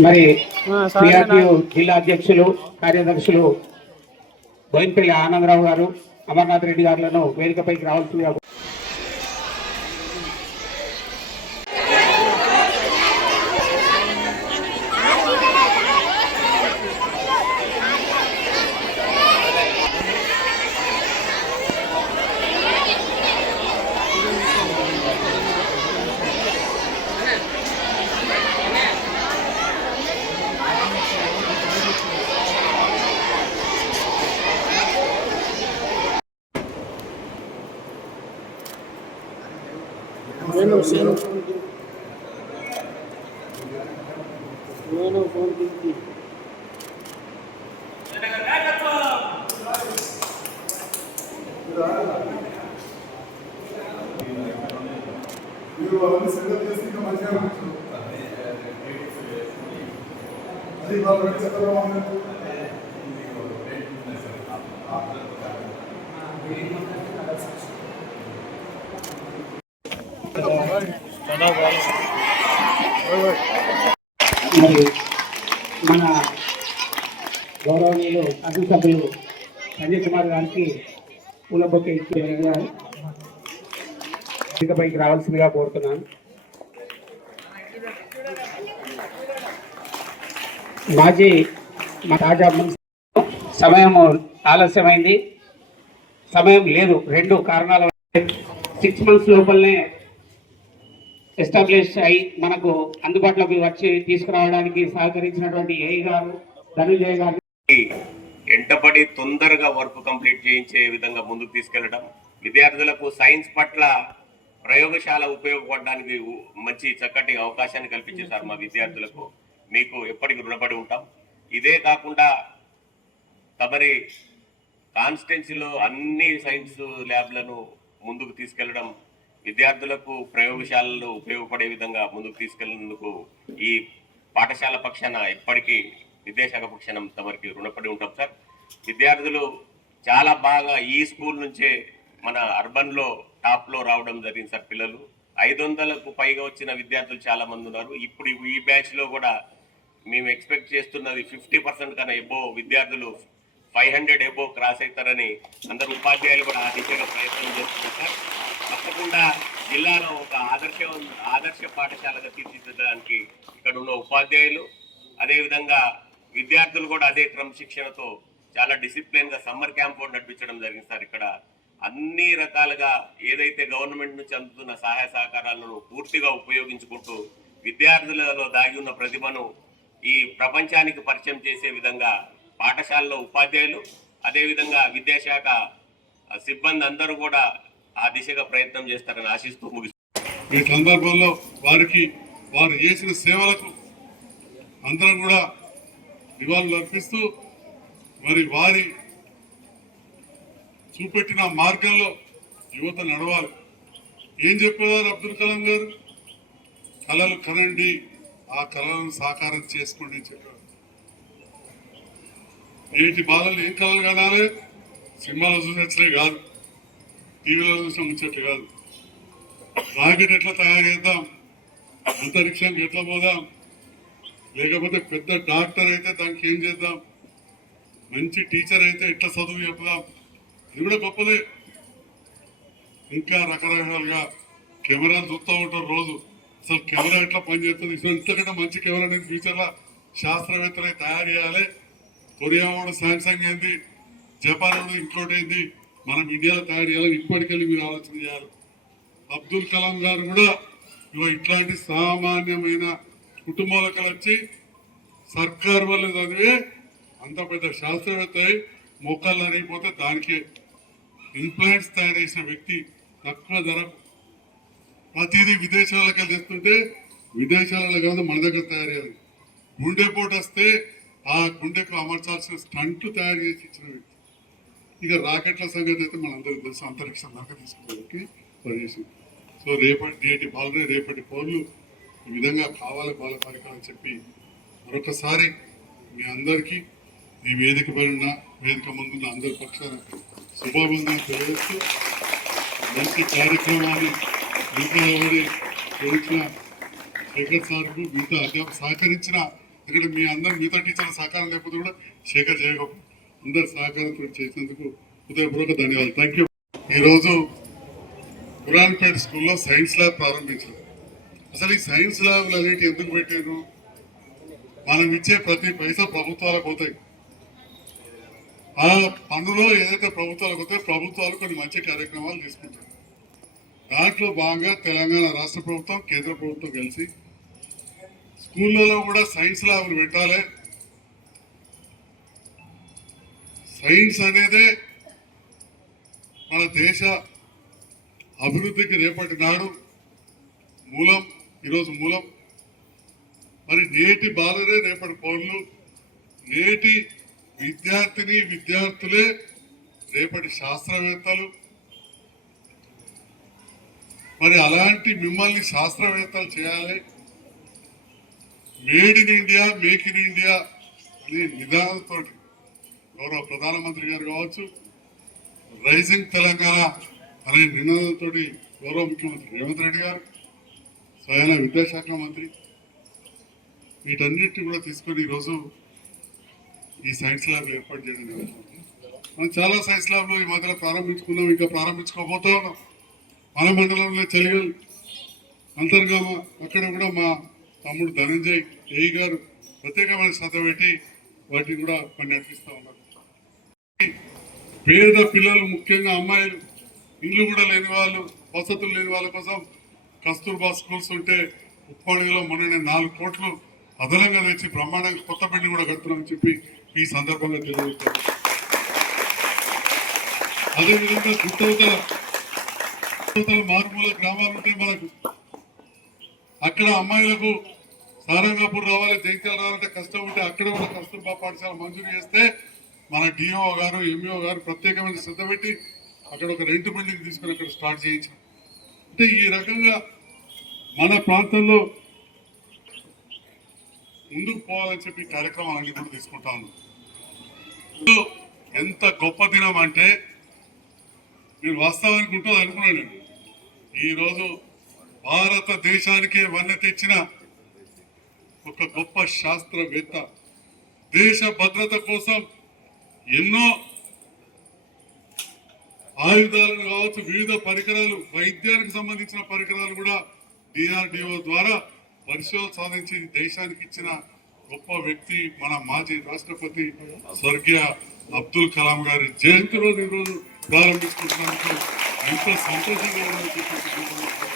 మరి సిఆర్పియు జిల్లా అధ్యక్షులు కార్యదర్శులు బోయినపల్లి ఆనందరావు గారు అమర్నాథ్ రెడ్డి గారులను వేదికపైకి రావాల్సిందిగా నేను నేను నేను ఫోన్ తీసి మీరు అవన్నీ సంగతి చేస్తే ఇంకా మంచిగా ఉంటుంది అది వాళ్ళు రెడ్డి మరియు మరి మన గౌరవనీయులు శాసనసభ్యులు సంజయ్ కుమార్ గారికి పూల బొక్కే ఇచ్చే రావాల్సిందిగా కోరుతున్నాను. మాజీ మా తాజా సమయం ఆలస్యమైంది. సమయం లేదు. రెండు కారణాల వల్ల సిక్స్ మంత్స్ లోపలనే ఎస్టాబ్లిష్ అయి మనకు అందుబాటులోకి వచ్చి తీసుకురావడానికి సహకరించినటువంటి ఏ గారు ధనుంజయ్ గారు. ఎంటపడి తొందరగా వర్క్ కంప్లీట్ చేయించే విధంగా ముందుకు తీసుకెళ్ళడం విద్యార్థులకు సైన్స్ పట్ల ప్రయోగశాల ఉపయోగపడడానికి మంచి చక్కటి అవకాశాన్ని కల్పించేశారు మా విద్యార్థులకు మీకు ఎప్పటికీ రుణపడి ఉంటాం. ఇదే కాకుండా తమరి కాన్స్టెన్సీలో అన్ని సైన్స్ ల్యాబ్లను ముందుకు తీసుకెళ్ళడం విద్యార్థులకు ప్రయోగశాలలు ఉపయోగపడే విధంగా ముందుకు తీసుకెళ్ళేందుకు ఈ పాఠశాల పక్షాన ఎప్పటికీ విద్యాశాఖ పక్షాన తమరికి రుణపడి ఉంటాం సార్. విద్యార్థులు చాలా బాగా ఈ స్కూల్ నుంచే మన అర్బన్లో టాప్లో రావడం జరిగింది సార్ పిల్లలు. ఐదు వందలకు పైగా వచ్చిన విద్యార్థులు చాలా మంది ఉన్నారు. ఇప్పుడు ఈ బ్యాచ్లో కూడా మేము ఎక్స్పెక్ట్ చేస్తున్నది ఫిఫ్టీ పర్సెంట్ కన్నా ఎబో విద్యార్థులు ఫైవ్ హండ్రెడ్ ఎబో క్రాస్ అవుతారని అందరు ఉపాధ్యాయులు కూడా ఆ దిశగా ప్రయత్నం చేస్తున్నారు సార్. తప్పకుండా జిల్లాలో ఒక ఆదర్శ ఆదర్శ పాఠశాలగా తీర్చిదిద్దడానికి ఇక్కడ ఉన్న ఉపాధ్యాయులు అదేవిధంగా విద్యార్థులు కూడా అదే క్రమశిక్షణతో చాలా డిసిప్లిన్గా సమ్మర్ క్యాంప్ కూడా నడిపించడం జరిగింది సార్. ఇక్కడ అన్ని రకాలుగా ఏదైతే గవర్నమెంట్ నుంచి అందుతున్న సహాయ సహకారాలను పూర్తిగా ఉపయోగించుకుంటూ విద్యార్థులలో దాగి ఉన్న ప్రతిభను ఈ ప్రపంచానికి పరిచయం చేసే విధంగా పాఠశాలలో ఉపాధ్యాయులు అదేవిధంగా విద్యాశాఖ సిబ్బంది అందరూ కూడా ఆ దిశగా ప్రయత్నం చేస్తారని ఆశిస్తూ ముగిస్తారు ఈ సందర్భంలో వారికి వారు చేసిన సేవలకు అందరం కూడా నివాళులు అర్పిస్తూ మరి వారి చూపెట్టిన మార్గంలో యువత నడవాలి. ఏం చెప్పేవారు అబ్దుల్ కలాం గారు? కళలు కనండి ఆ కళలను సాకారం చేసుకోండి అని చెప్పారు. నేటి బాలలు ఏం కళలు కనాలి? సినిమాలో చూసినట్లే కాదు. టీవీలో చూసిన ముచ్చట్లు కాదు. రాకెట్ ఎట్లా తయారు చేద్దాం? అంతరిక్షానికి ఎట్లా పోదాం? లేకపోతే పెద్ద డాక్టర్ అయితే దానికి ఏం చేద్దాం? మంచి టీచర్ అయితే ఎట్లా చదువు చెప్పుదాం? ఇది కూడా గొప్పదే. ఇంకా రకరకాలుగా కెమెరాలు చూస్తూ ఉంటారు రోజు. అసలు కెమెరా ఎట్లా పనిచేస్తుంది? అసలు ఇంతకంటే మంచి కెమెరా అనేది ఫ్యూచర్లో శాస్త్రవేత్తలే తయారు చేయాలి. కొరియా వాడు శాంసంగ్ ఏంది? జపాన్ వాడు ఇంకోటి ఏంది మనం ఇండియాలో తయారు చేయాలని ఇప్పటికెళ్ళి మీరు ఆలోచన చేయాలి. అబ్దుల్ కలాం గారు కూడా ఇవ ఇట్లాంటి సామాన్యమైన కుటుంబాలకు వచ్చి సర్కార్ వల్ల చదివే అంత పెద్ద శాస్త్రవేత్త అయి మోకాళ్ళు అరిగిపోతే దానికే ఇంప్లాంట్స్ తయారు చేసిన వ్యక్తి తక్కువ ధర. ప్రతిదీ విదేశాలకు వెళ్ళి తెస్తుంటే విదేశాలలో కాదు మన దగ్గర తయారు చేయాలి గుండెపోటు వస్తే ఆ గుండెకు అమర్చాల్సిన స్టంట్ తయారు చేసి ఇచ్చిన వ్యక్తి. ఇక రాకెట్ల సంగతి అయితే మనందరికీ తెలుసు అంతరిక్ష దాకా తీసుకోవడానికి పనిచేసింది. సో రేపటి నేటి బాలనే రేపటి పౌరులు ఈ విధంగా కావాలి బాల కార్యక్రమం చెప్పి మరొకసారి మీ అందరికీ ఈ వేదిక పైన వేదిక ముందున్న అందరి పక్షాన శుభాబంధనలు తెలియజేస్తూ మంచి కార్యక్రమాన్ని ఇంట్లో ఎవరి చేయించిన శేఖర్ సార్కు మిగతా అధ్యాపక సహకరించిన ఇక్కడ మీ అందరు మిగతా టీచర్ల సహకారం లేకపోతే కూడా శేఖర్ చేయగం అందరి సహకారంతో చేసినందుకు హృదయపూర్వక ధన్యవాదాలు. థ్యాంక్ యూ ఈరోజు కురాన్పేట స్కూల్లో సైన్స్ ల్యాబ్ ప్రారంభించారు. అసలు ఈ సైన్స్ ల్యాబ్లు అనేవి ఎందుకు పెట్టారు? మనం ఇచ్చే ప్రతి పైసా ప్రభుత్వాలకు పోతాయి. ఆ పన్నులో ఏదైతే ప్రభుత్వాలకు పోతే ప్రభుత్వాలు కొన్ని మంచి కార్యక్రమాలు తీసుకుంటాయి. దాంట్లో భాగంగా తెలంగాణ రాష్ట్ర ప్రభుత్వం కేంద్ర ప్రభుత్వం కలిసి స్కూళ్ళలో కూడా సైన్స్ ల్యాబ్లు పెట్టాలి. సైన్స్ అనేదే మన దేశ అభివృద్ధికి రేపటి నాడు మూలం ఈరోజు మూలం. మరి నేటి బాలరే రేపటి పౌరులు నేటి విద్యార్థిని విద్యార్థులే రేపటి శాస్త్రవేత్తలు. మరి అలాంటి మిమ్మల్ని శాస్త్రవేత్తలు చేయాలి. Made in India make in India అనే నిదానంతో గౌరవ ప్రధానమంత్రి గారు కావచ్చు రైజింగ్ తెలంగాణ అనే నినాదంతో గౌరవ ముఖ్యమంత్రి రేవంత్ రెడ్డి గారు స్వయాన విద్యాశాఖ మంత్రి వీటన్నిటిని కూడా తీసుకొని ఈరోజు ఈ సైన్స్ ల్యాబ్ ఏర్పాటు చేయడం మనం చాలా సైన్స్ ల్యాబ్లు ఈ మధ్యలో ప్రారంభించుకున్నాం ఇంకా ప్రారంభించుకోబోతూ ఉన్నాం. మన మండలంలో చెలిగల్ అంతర్గామ అక్కడ కూడా మా తమ్ముడు ధనంజయ్ ఏఈ గారు ప్రత్యేకమైన శ్రద్ధ పెట్టి వాటిని కూడా కొన్ని అర్పిస్తూ ఉన్నారు. పేద పిల్లలు ముఖ్యంగా అమ్మాయిలు ఇల్లు కూడా లేని వాళ్ళు వసతులు లేని వాళ్ళ కోసం కస్తూర్బా స్కూల్స్ ఉంటే ఉప్పాడిలో మొన్ననే నాలుగు కోట్లు అదనంగా తెచ్చి బ్రహ్మాండంగా కొత్త బిల్డింగ్ కూడా కడుతున్నామని చెప్పి ఈ సందర్భంగా తెలియజేస్తాను అదేవిధంగా గుట్టవతల మార్పుల మారుమూల గ్రామాలు ఉంటాయి మనకు అక్కడ అమ్మాయిలకు సారంగాపూర్ రావాలి జైత్యాల రావాలంటే కష్టం ఉంటే అక్కడ కూడా కస్తూర్బా పాఠశాల మంజూరు చేస్తే మన డిఓ గారు ఎంఈఓ గారు ప్రత్యేకమైన శ్రద్ధ పెట్టి అక్కడ ఒక రెంట్ బిల్డింగ్ తీసుకుని అక్కడ స్టార్ట్ చేయించాం. అంటే ఈ రకంగా మన ప్రాంతంలో ముందుకు పోవాలని చెప్పి కార్యక్రమాలన్నీ కూడా తీసుకుంటా ఉన్నాం. ఎంత గొప్ప దినం అంటే మీరు వాస్తవానికి ఉంటుంది అనుకున్నాను నేను. ఈరోజు భారతదేశానికే వన్నె తెచ్చిన ఒక గొప్ప శాస్త్రవేత్త. దేశ భద్రత కోసం ఎన్నో ఆయుధాలను కావచ్చు వివిధ పరికరాలు వైద్యానికి సంబంధించిన పరికరాలు కూడా డిఆర్డిఓ ద్వారా పరిశోధన సాధించి దేశానికి ఇచ్చిన గొప్ప వ్యక్తి మన మాజీ రాష్ట్రపతి స్వర్గీయ అబ్దుల్ కలాం గారి జయంతి రోజు ఈరోజు ప్రారంభించుకుంటున్నందుకు ఎంతో సంతోషంగా ఉందని చెప్పి